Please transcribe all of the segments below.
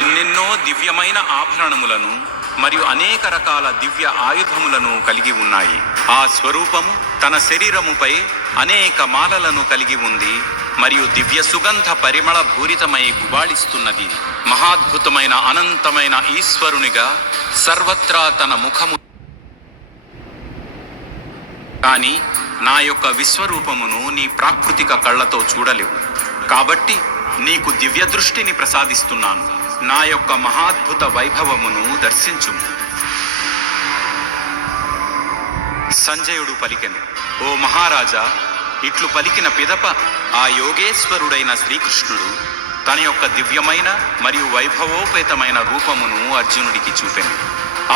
ఎన్నెన్నో దివ్యమైన ఆభరణములను మరియు అనేక రకాల దివ్య ఆయుధములను కలిగి ఉన్నాయి. ఆ స్వరూపము తన శరీరముపై అనేక మాలలను కలిగి ఉంది మరియు దివ్య సుగంధ పరిమళ భూరితమై గుబాళిస్తున్నది. మహాద్భుతమైన అనంతమైన ఈశ్వరునిగా సర్వత్రా తన ముఖము కానీ నా యొక్క విశ్వరూపమును నీ ప్రాకృతిక కళ్ళతో చూడలేవు. కాబట్టి నీకు దివ్య దృష్టిని ప్రసాదిస్తున్నాను. నా యొక్క మహాద్భుత వైభవమును దర్శించుము. సంజయుడు పలికెను, ఓ మహారాజా, ఇట్లు పలికిన పిదప ఆ యోగేశ్వరుడైన శ్రీకృష్ణుడు తన యొక్క దివ్యమైన మరియు వైభవోపేతమైన రూపమును అర్జునుడికి చూపెను.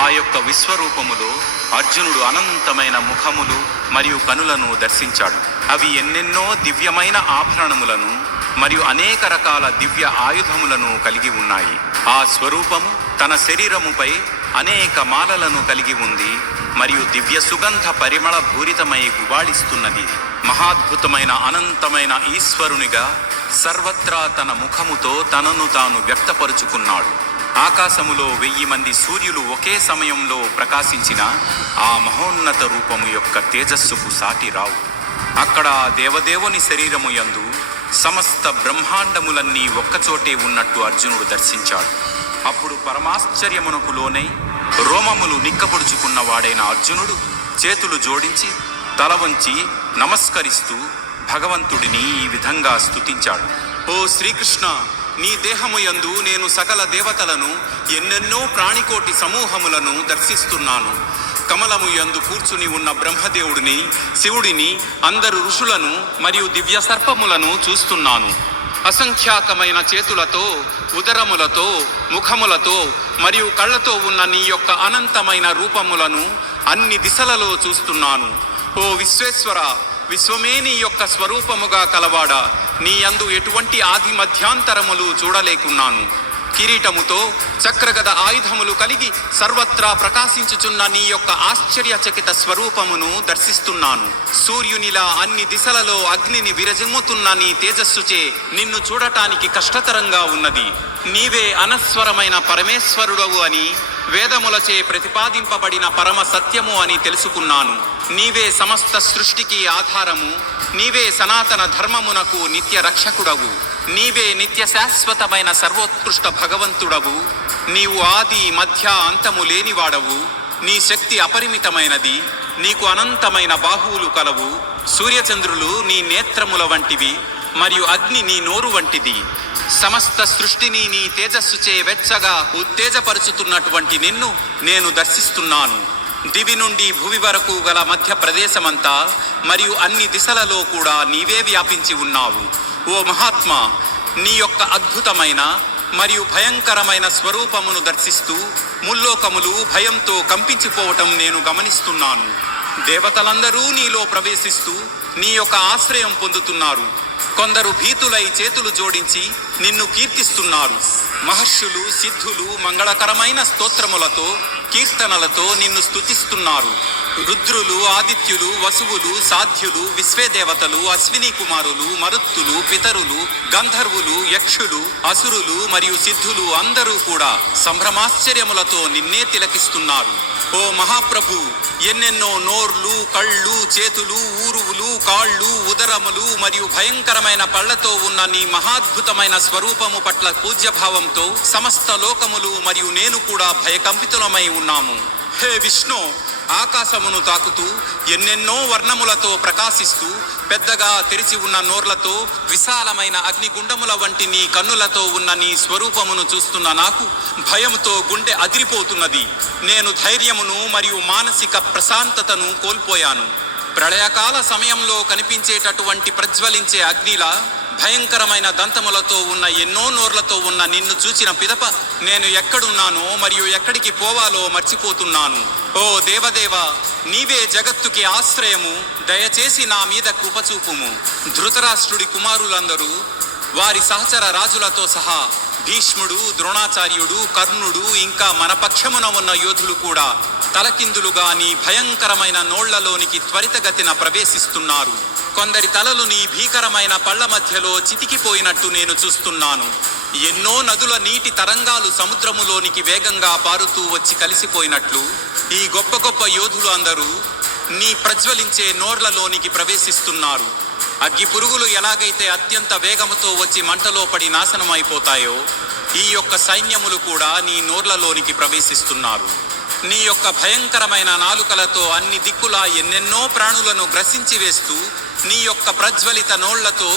ఆ యొక్క విశ్వరూపములో అర్జునుడు అనంతమైన ముఖములు మరియు కనులను దర్శించాడు. అవి ఎన్నెన్నో దివ్యమైన ఆభరణములను మరియు అనేక రకాల దివ్య ఆయుధములను కలిగి ఉన్నాయి. ఆ స్వరూపము తన శరీరముపై అనేక మాలలను కలిగి ఉంది మరియు దివ్య సుగంధ పరిమళ భూరితమై గుబాళిస్తున్నది. మహాద్భుతమైన అనంతమైన ఈశ్వరునిగా సర్వత్రా తన ముఖముతో తనను తాను వ్యక్తపరుచుకున్నాడు. ఆకాశములో 1000 మంది సూర్యులు ఒకే సమయంలో ప్రకాశించిన ఆ మహోన్నత రూపము యొక్క తేజస్సుకు సాటి రావు. అక్కడ దేవదేవుని శరీరము యందు సమస్త బ్రహ్మాండములన్నీ ఒక్కచోటే ఉన్నట్టు అర్జునుడు దర్శించాడు. అప్పుడు పరమాశ్చర్యమునకు లోనై రోమములు నిక్కబొడుచుకున్నవాడైన అర్జునుడు చేతులు జోడించి తల వంచి నమస్కరిస్తూ భగవంతుడిని ఈ విధంగా స్తుతించాడు. ఓ శ్రీకృష్ణ, నీ దేహము యందు నేను సకల దేవతలను ఎన్నెన్నో ప్రాణికోటి సమూహములను దర్శిస్తున్నాను. కమలము యందు కూర్చుని ఉన్న బ్రహ్మదేవుడిని, శివుడిని, అందరు ఋషులను మరియు దివ్య సర్పములను చూస్తున్నాను. అసంఖ్యాకమైన చేతులతో, ఉదరములతో, ముఖములతో మరియు కళ్ళతో ఉన్న నీ యొక్క అనంతమైన రూపములను అన్ని దిశలలో చూస్తున్నాను. ఓ విశ్వేశ్వర, విశ్వమే నీ యొక్క స్వరూపముగా కలవాడా, నీ యందు ఎటువంటి ఆది మధ్యాంతరములు చూడలేకున్నాను. కిరీటముతో చక్రగద ఆయుధములు కలిగి సర్వత్రా ప్రకాశించుచున్న నీ యొక్క ఆశ్చర్యచకిత స్వరూపమును దర్శిస్తున్నాను. సూర్యునిలా అన్ని దిశలలో అగ్నిని విరజిమ్ముతున్న నీ తేజస్సుచే నిన్ను చూడటానికి కష్టతరంగా ఉన్నది. నీవే అనస్వరమైన పరమేశ్వరుడవు అని వేదములచే ప్రతిపాదింపబడిన పరమ సత్యము అని తెలుసుకున్నాను. నీవే సమస్త సృష్టికి ఆధారము, నీవే సనాతన ధర్మమునకు నిత్య రక్షకుడవు, నీవే నిత్య శాశ్వతమైన సర్వోత్కృష్ట భగవంతుడవు. నీవు ఆది మధ్య అంతము లేనివాడవు. నీ శక్తి అపరిమితమైనది. నీకు అనంతమైన బాహువులు కలవు. సూర్యచంద్రులు నీ నేత్రముల వంటివి మరియు అగ్ని నీ నోరు వంటిది. సమస్త సృష్టిని నీ తేజస్సుచే వెచ్చగా ఉత్తేజపరుచుతున్నటువంటి నిన్ను నేను దర్శిస్తున్నాను. దివి నుండి భువి వరకు గల మధ్య ప్రదేశమంతా మరియు అన్ని దిశలలో కూడా నీవే వ్యాపించి ఉన్నావు. ఓ మహాత్మా, నీ యొక్క అద్భుతమైన మరియు భయంకరమైన స్వరూపమును దర్శిస్తూ ముల్లోకములు భయంతో కంపించిపోవటం నేను గమనిస్తున్నాను. దేవతలందరూ నీలో ప్రవేశిస్తూ నీ యొక్క ఆశ్రయం పొందుతున్నారు. కొందరు భీతులై చేతులు జోడించి నిన్ను కీర్తిస్తున్నారు. మహర్షులు, సిద్ధులు మంగళకరమైన స్తోత్రములతో, కీర్తనలతో నిన్ను స్తుతిస్తున్నారు. రుద్రులు, ఆదిత్యులు, వసువులు, సాధ్యులు, విశ్వేదేవతలు, అశ్విని కుమారులు, మరుత్తులు, పితరులు, గంధర్వులు, యక్షులు, అసురులు మరియు సిద్ధులు అందరూ కూడా సంభ్రమాశ్చర్యములతో నిన్నే తిలకిస్తున్నారు. ఓ మహాప్రభు, ఎన్నెన్నో నోర్లు, కళ్ళు, చేతులు, ఊరువులు, కాళ్ళు, ఉదరములు మరియు భయంకరమైన పళ్లతో ఉన్న నీ మహాద్భుతమైన స్వరూపము పట్ల పూజ్యభావంతో సమస్త లోకములు మరియు నేను కూడా భయకంపితులమై ఉన్నాము. హే విష్ణు, ఆకాశమును తాకుతూ ఎన్నెన్నో వర్ణములతో ప్రకాశిస్తూ పెద్దగా తెరిచి ఉన్న నోర్లతో విశాలమైన అగ్నిగుండముల వంటి నీ కన్నులతో ఉన్న నీ స్వరూపమును చూస్తున్న నాకు భయముతో గుండె అదిరిపోతున్నది. నేను ధైర్యమును మరియు మానసిక ప్రశాంతతను కోల్పోయాను. ప్రళయకాల సమయంలో కనిపించేటటువంటి ప్రజ్వలించే అగ్నిలా భయంకరమైన దంతములతో ఉన్న ఎన్నో నోర్లతో ఉన్న నిన్ను చూచిన పిదప నేను ఎక్కడున్నానో మరియు ఎక్కడికి పోవాలో మర్చిపోతున్నాను. ఓ దేవదేవ, నీవే జగత్తుకి ఆశ్రయము. దయచేసి నా మీద కృపచూపుము. ధృతరాష్ట్రుడి కుమారులందరూ వారి సహచర రాజులతో సహా భీష్ముడు, ద్రోణాచార్యుడు, కర్ణుడు ఇంకా మన పక్షమున ఉన్న యోధులు కూడా తలకిందులుగా నీ భయంకరమైన నోళ్లలోనికి త్వరితగతిన ప్రవేశిస్తున్నారు. కొందరి తలలు నీ భీకరమైన పళ్ల మధ్యలో చితికిపోయినట్టు నేను చూస్తున్నాను. ఎన్నో నదుల నీటి తరంగాలు సముద్రములోనికి వేగంగా పారుతూ వచ్చి కలిసిపోయినట్లు ఈ గొప్ప గొప్ప యోధులు అందరూ నీ ప్రజ్వలించే నోర్లలోనికి ప్రవేశిస్తున్నారు. అగ్గి పురుగులు ఎలాగైతే అత్యంత వేగముతో వచ్చి మంటలో పడి నాశనం అయిపోతాయో, ఈ యొక్క సైన్యములు కూడా నీ నోర్లలోనికి ప్రవేశిస్తున్నారు. నీ యొక్క భయంకరమైన నాలుకలతో అన్ని దిక్కులా ఎన్నెన్నో ప్రాణులను గ్రసించి వేస్తూ నీ యొక్క ప్రజ్వలిత నోళ్లతో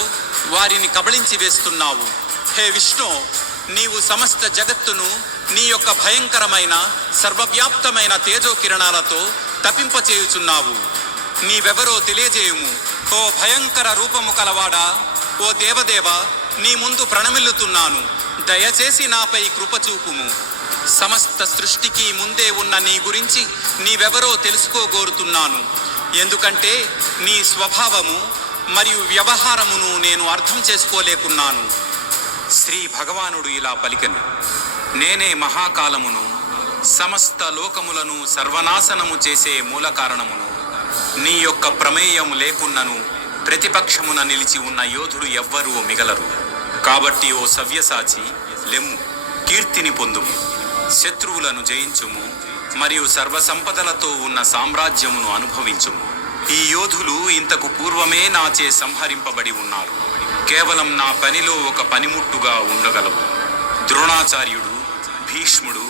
వారిని కబళించి వేస్తున్నావు. హే విష్ణు, నీవు సమస్త జగత్తును నీ యొక్క భయంకరమైన సర్వవ్యాప్తమైన తేజో కిరణాలతో తపింపచేయుచున్నావు. నీవెవరో తెలియజేయుము. ఓ భయంకర రూపము కలవాడా, ఓ దేవదేవ, నీ ముందు ప్రణమిల్లుతున్నాను. దయచేసి నాపై కృపచూపుము. సమస్త సృష్టికి ముందే ఉన్న నీ గురించి నీవెవరో తెలుసుకోగోరుతున్నాను. ఎందుకంటే నీ స్వభావము మరియు వ్యవహారమును నేను అర్థం చేసుకోలేకున్నాను. శ్రీ భగవానుడు ఇలా పలికెను: నేనే మహాకాలమును, సమస్త లోకములను సర్వనాశనము చేసే మూల కారణమును. నీ యొక్క ప్రమేయం లేకున్నను ప్రతిపక్షమున నిలిచి ఉన్న యోధుడు ఎవ్వరూ మిగలరు. కాబట్టి ఓ సవ్యసాచి, లెమ్ము, కీర్తిని పొందుము, శత్రువులను జయించుము, మరియు సర్వసంపదలతో ఉన్న సామ్రాజ్యమును అనుభవించుము. ఈ యోధులు ఇంతకు పూర్వమే నాచే సంహరింపబడి ఉన్నారు. కేవలం నా పనిలో ఒక పనిముట్టుగా ఉండగలవు. ద్రోణాచార్యుడు, భీష్ముడు,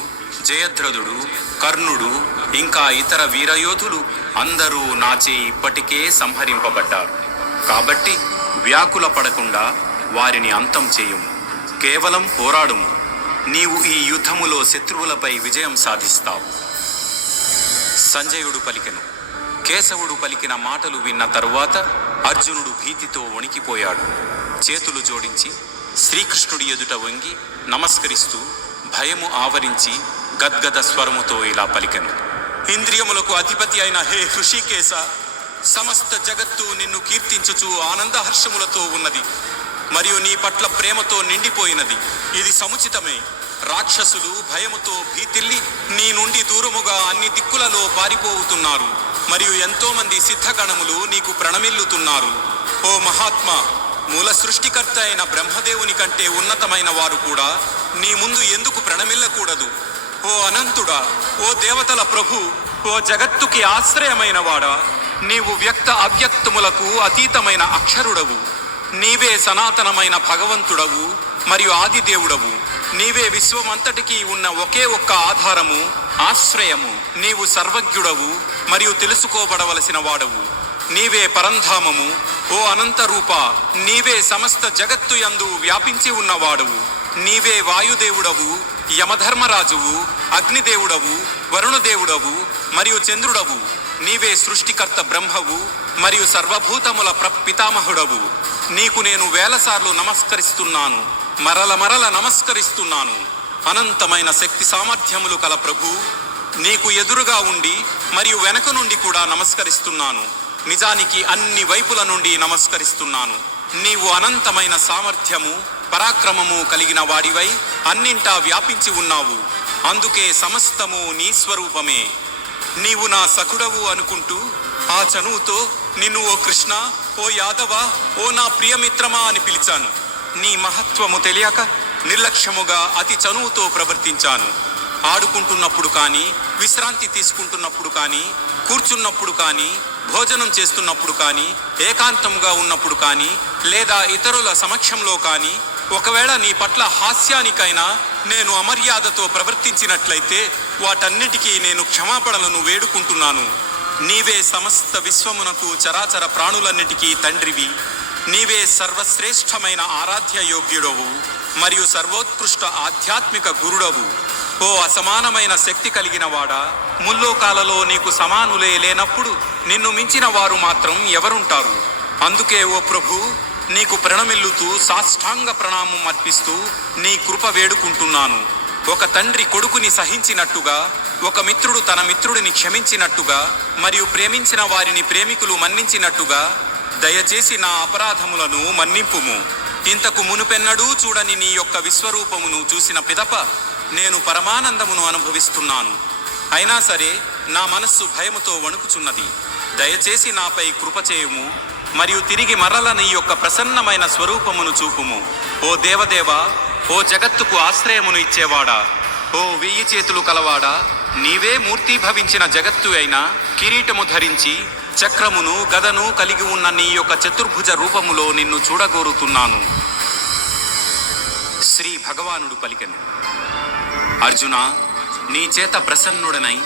జయద్రథుడు, కర్ణుడు, ఇంకా ఇతర వీరయోధులు అందరూ నాచే ఇప్పటికే సంహరింపబడ్డారు. కాబట్టి వ్యాకుల పడకుండా వారిని అంతం చేయుము. కేవలం పోరాడుము. నీవు ఈ యుద్ధములో శత్రువులపై విజయం సాధిస్తావు. సంజయుడు పలికెను. కేశవుడు పలికిన మాటలు విన్న తరువాత అర్జునుడు భీతితో వణికిపోయాడు. చేతులు జోడించి శ్రీకృష్ణుడి ఎదుట వంగి నమస్కరిస్తూ భయము ఆవరించి గద్గద స్వరముతో ఇలా పలికెను: ఇంద్రియములకు అధిపతి అయిన హే హృషికేశ, సమస్త జగత్తు నిన్ను కీర్తించుచు ఆనందహర్షములతో ఉన్నది మరియు నీ పట్ల ప్రేమతో నిండిపోయినది. ఇది సముచితమే. రాక్షసులు భయముతో భీతిల్లి నీ నుండి దూరముగా అన్ని దిక్కులలో పారిపోతున్నారు మరియు ఎంతో మంది సిద్ధగణములు నీకు ప్రణమిల్లుతున్నారు. ఓ మహాత్మా, మూల సృష్టికర్త అయిన బ్రహ్మదేవుని కంటే ఉన్నతమైన వారు కూడా నీ ముందు ఎందుకు ప్రణమిల్లకూడదు? ఓ అనంతుడా, ఓ దేవతల ప్రభు, ఓ జగత్తుకి ఆశ్రయమైన వాడా, నీవు వ్యక్త అవ్యక్తములకు అతీతమైన అక్షరుడవు. నీవే సనాతనమైన భగవంతుడవు మరియు ఆదిదేవుడవు. నీవే విశ్వమంతటికీ ఉన్న ఒకే ఒక్క ఆధారము, ఆశ్రయము. నీవు సర్వజ్ఞుడవు మరియు తెలుసుకోబడవలసిన వాడవు. నీవే పరంధామము. ఓ అనంతరూప, నీవే సమస్త జగత్తు యందు వ్యాపించి ఉన్నవాడవు. నీవే వాయుదేవుడవు, యమధర్మరాజువు, అగ్నిదేవుడవు, వరుణదేవుడవు మరియు చంద్రుడవు. నీవే సృష్టికర్త బ్రహ్మవు మరియు సర్వభూతముల పితామహుడవు. నీకు నేను వేలసార్లు నమస్కరిస్తున్నాను, మరల నమస్కరిస్తున్నాను. అనంతమైన శక్తి సామర్థ్యములు కల ప్రభు, నీకు ఎదురుగా ఉండి మరియు వెనక నుండి కూడా నమస్కరిస్తున్నాను. నిజానికి అన్ని వైపుల నుండి నమస్కరిస్తున్నాను. నీవు అనంతమైన సామర్థ్యము, పరాక్రమము కలిగిన వాడివై అన్నింటా వ్యాపించి ఉన్నావు. అందుకే సమస్తము నీ స్వరూపమే. నీవు నా సఖుడవు అనుకుంటూ ఆ చనువుతో నిన్ను ఓ కృష్ణ, ఓ యాదవ, ఓ నా ప్రియమిత్రమా అని పిలిచాను. నీ మహత్వము తెలియక నిర్లక్ష్యముగా అతి చనువుతో ప్రవర్తించాను. ఆడుకుంటున్నప్పుడు కానీ, విశ్రాంతి తీసుకుంటున్నప్పుడు కానీ, కూర్చున్నప్పుడు కానీ, భోజనం చేస్తున్నప్పుడు కానీ, ఏకాంతముగా ఉన్నప్పుడు కానీ, లేదా ఇతరుల సమక్షంలో కానీ, ఒకవేళ నీ పట్ల హాస్యానికైనా నేను అమర్యాదతో ప్రవర్తించినట్లయితే వాటన్నిటికీ నేను క్షమాపణలను వేడుకుంటున్నాను. నీవే సమస్త విశ్వమునకు చరాచర ప్రాణులన్నిటికీ తండ్రివి. నీవే సర్వశ్రేష్టమైన ఆరాధ్య యోగ్యుడవు మరియు సర్వోత్కృష్ట ఆధ్యాత్మిక గురుడవు. ఓ అసమానమైన శక్తి కలిగిన వాడా, ముల్లోకాలలో నీకు సమానులే లేనప్పుడు నిన్ను మించిన వారు మాత్రం ఎవరుంటారు? అందుకే ఓ ప్రభు, నీకు ప్రణమిల్లుతూ సాష్టాంగ ప్రణామం అర్పిస్తూ నీ కృప వేడుకుంటున్నాను. ఒక తండ్రి కొడుకుని సహించినట్టుగా, ఒక మిత్రుడు తన మిత్రుడిని క్షమించినట్టుగా మరియు ప్రేమించిన వారిని ప్రేమికులు మన్నించినట్టుగా దయచేసి నా అపరాధములను మన్నింపుము. ఇంతకు మునుపెన్నడూ చూడని నీ యొక్క విశ్వరూపమును చూసిన పిదప నేను పరమానందమును అనుభవిస్తున్నాను. అయినా సరే నా మనస్సు భయముతో వణుకుచున్నది. దయచేసి నాపై కృప చేయుము మరియు తిరిగి మరల నీ యొక్క ప్రసన్నమైన స్వరూపమును చూపుము. ఓ దేవదేవ, ఓ జగత్తుకు ఆశ్రయమును ఇచ్చేవాడా, ఓ 1000 చేతులు కలవాడా, నీవే మూర్తీభవించిన జగత్తు అయినా కిరీటము ధరించి చక్రమును గదను కలిగి ఉన్న నీ యొక్క చతుర్భుజ రూపములో నిన్ను చూడగోరుతున్నాను. శ్రీ భగవానుడు పలికెను, అర్జున, నీ చేత ప్రసన్నుడనై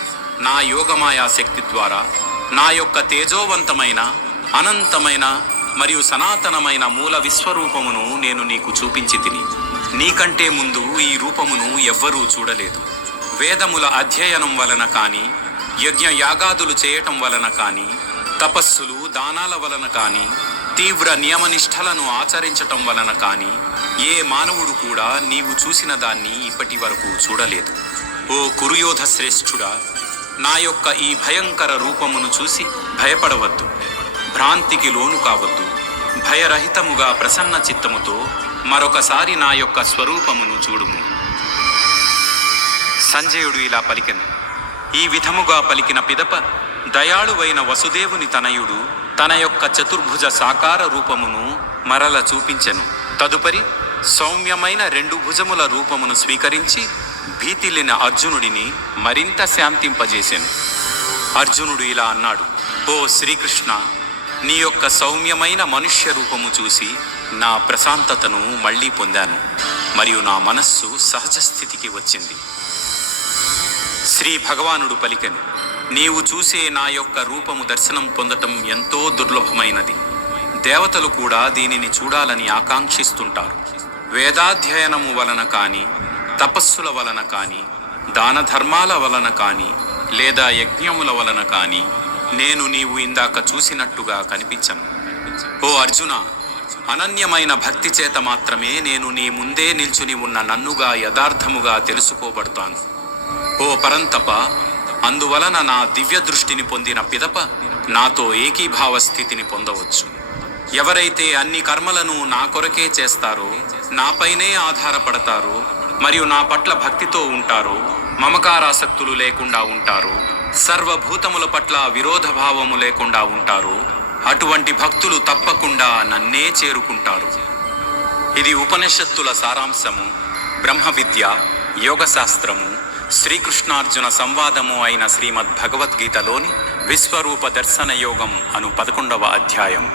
నా యోగమాయా శక్తి ద్వారా నా యొక్క తేజోవంతమైన అనంతమైన మరియు సనాతనమైన మూల విశ్వరూపమును నేను నీకు చూపించి తిని. నీకంటే ముందు ఈ రూపమును ఎవ్వరూ చూడలేదు. వేదముల అధ్యయనం వలన కానీ, యజ్ఞ యాగాదులు చేయటం వలన కానీ, తపస్సులు దానాల వలన కానీ, తీవ్ర నియమనిష్టలను ఆచరించటం వలన కానీ ఏ మానవుడు కూడా నీవు చూసిన దాన్ని ఇప్పటి వరకు చూడలేదు. ఓ కురుయోధ శ్రేష్ఠుడా, నా యొక్క ఈ భయంకర రూపమును చూసి భయపడవద్దు, భ్రాంతికి లోను కావద్దు. భయరహితముగా ప్రసన్న చిత్తముతో మరొకసారి నా యొక్క స్వరూపమును చూడుము. సంజయుడు ఇలా పలికెను. ఈ విధముగా పలికిన పిదప దయాళువైన వసుదేవుని తనయుడు తన యొక్క చతుర్భుజ సాకార రూపమును మరల చూపించెను. తదుపరి సౌమ్యమైన 2 భుజముల రూపమును స్వీకరించి భీతిల్లిన అర్జునుడిని మరింత శాంతింపజేసెను. అర్జునుడు ఇలా అన్నాడు, ఓ శ్రీకృష్ణ, నీ యొక్క సౌమ్యమైన మనుష్య రూపము చూసి నా ప్రశాంతతను మళ్ళీ పొందాను మరియు నా మనస్సు సహజ స్థితికి వచ్చింది. శ్రీ భగవానుడు పలికెను, నీవు చూసే నా యొక్క రూపము దర్శనం పొందటం ఎంతో దుర్లభమైనది. దేవతలు కూడా దీనిని చూడాలని ఆకాంక్షిస్తుంటారు. వేదాధ్యయనము వలన కానీ, తపస్సుల వలన కానీ, దాన ధర్మాల వలన కానీ, లేదా యజ్ఞముల వలన కానీ నేను నీవు ఇందాక చూసినట్టుగా కనిపించను. ఓ అర్జున, అనన్యమైన భక్తి చేత మాత్రమే నేను నీ ముందే నిల్చుని ఉన్న నన్నుగా యథార్థముగా తెలుసుకోబడతాను. ఓ పరంతప, అందువలన నా దివ్య దృష్టిని పొందిన పిదప నాతో ఏకీభావ స్థితిని పొందవచ్చు. ఎవరైతే అన్ని కర్మలను నా కొరకే చేస్తారో, నాపైనే ఆధారపడతారో మరియు నా పట్ల భక్తితో ఉంటారో, మమకారాసక్తులు లేకుండా ఉంటారో, సర్వభూతముల పట్ల విరోధభావము లేకుండా ఉంటారో, అటువంటి భక్తులు తప్పకుండా నన్నే చేరుకుంటారు. ఇది ఉపనిషత్తుల సారాంశము, బ్రహ్మ విద్య, యోగశాస్త్రము, శ్రీకృష్ణార్జున సంవాదము అయిన శ్రీమద్ భగవద్గీతలోని విశ్వరూప దర్శన యోగం అను 11వ అధ్యాయం.